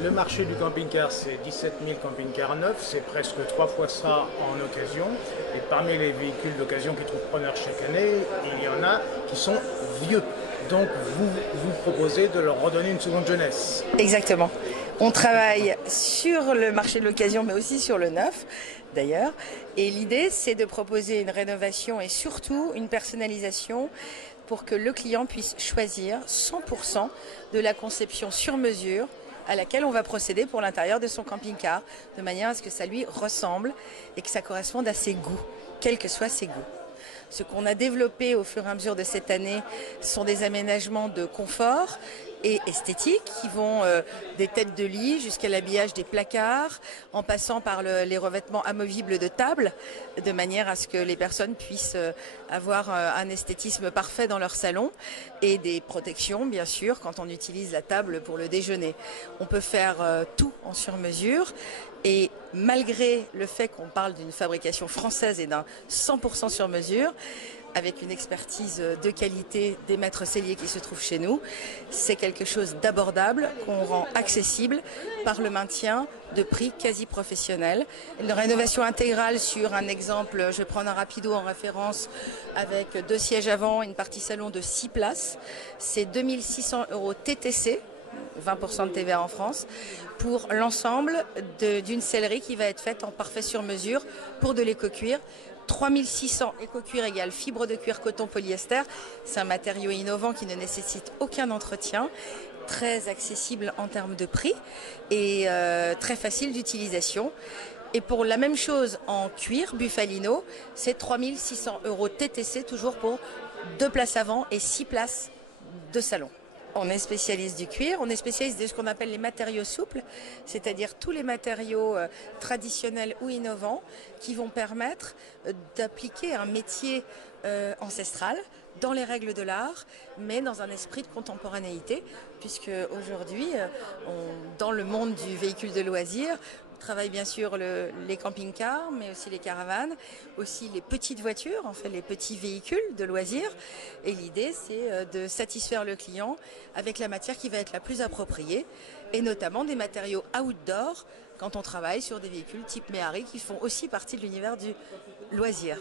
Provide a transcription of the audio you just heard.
Le marché du camping-car, c'est 17 000 camping-cars neufs, c'est presque 3 fois ça en occasion. Et parmi les véhicules d'occasion qui trouvent preneur chaque année, il y en a qui sont vieux. Donc vous proposez de leur redonner une seconde jeunesse. Exactement. On travaille sur le marché de l'occasion, mais aussi sur le neuf, d'ailleurs. Et l'idée, c'est de proposer une rénovation et surtout une personnalisation pour que le client puisse choisir 100% de la conception sur mesure à laquelle on va procéder pour l'intérieur de son camping-car, de manière à ce que ça lui ressemble et que ça corresponde à ses goûts, quels que soient ses goûts. Ce qu'on a développé au fur et à mesure de cette année sont des aménagements de confort et esthétique qui vont des têtes de lit jusqu'à l'habillage des placards, en passant par les revêtements amovibles de table, de manière à ce que les personnes puissent avoir un esthétisme parfait dans leur salon et des protections, bien sûr, quand on utilise la table pour le déjeuner. On peut faire tout en sur-mesure. Et malgré le fait qu'on parle d'une fabrication française et d'un 100% sur mesure, avec une expertise de qualité des maîtres selliers qui se trouvent chez nous, c'est quelque chose d'abordable qu'on rend accessible par le maintien de prix quasi professionnels. Une rénovation intégrale sur un exemple, je vais prendre un rapido en référence, avec 2 sièges avant, une partie salon de 6 places, c'est 2 600 € TTC. 20% de TVA en France, pour l'ensemble d'une sellerie qui va être faite en parfait sur mesure pour de l'éco-cuir. 3600 éco-cuir égale fibre de cuir coton polyester. C'est un matériau innovant qui ne nécessite aucun entretien, très accessible en termes de prix et très facile d'utilisation. Et pour la même chose en cuir Buffalino, c'est 3600 € TTC, toujours pour 2 places avant et 6 places de salon. On est spécialiste du cuir, on est spécialiste de ce qu'on appelle les matériaux souples, c'est-à-dire tous les matériaux traditionnels ou innovants qui vont permettre d'appliquer un métier ancestral dans les règles de l'art, mais dans un esprit de contemporanéité, puisque aujourd'hui, dans le monde du véhicule de loisirs, on travaille bien sûr les camping-cars, mais aussi les caravanes, aussi les petites voitures, en fait les petits véhicules de loisirs. Et l'idée, c'est de satisfaire le client avec la matière qui va être la plus appropriée, et notamment des matériaux outdoor quand on travaille sur des véhicules type Méhari qui font aussi partie de l'univers du loisir.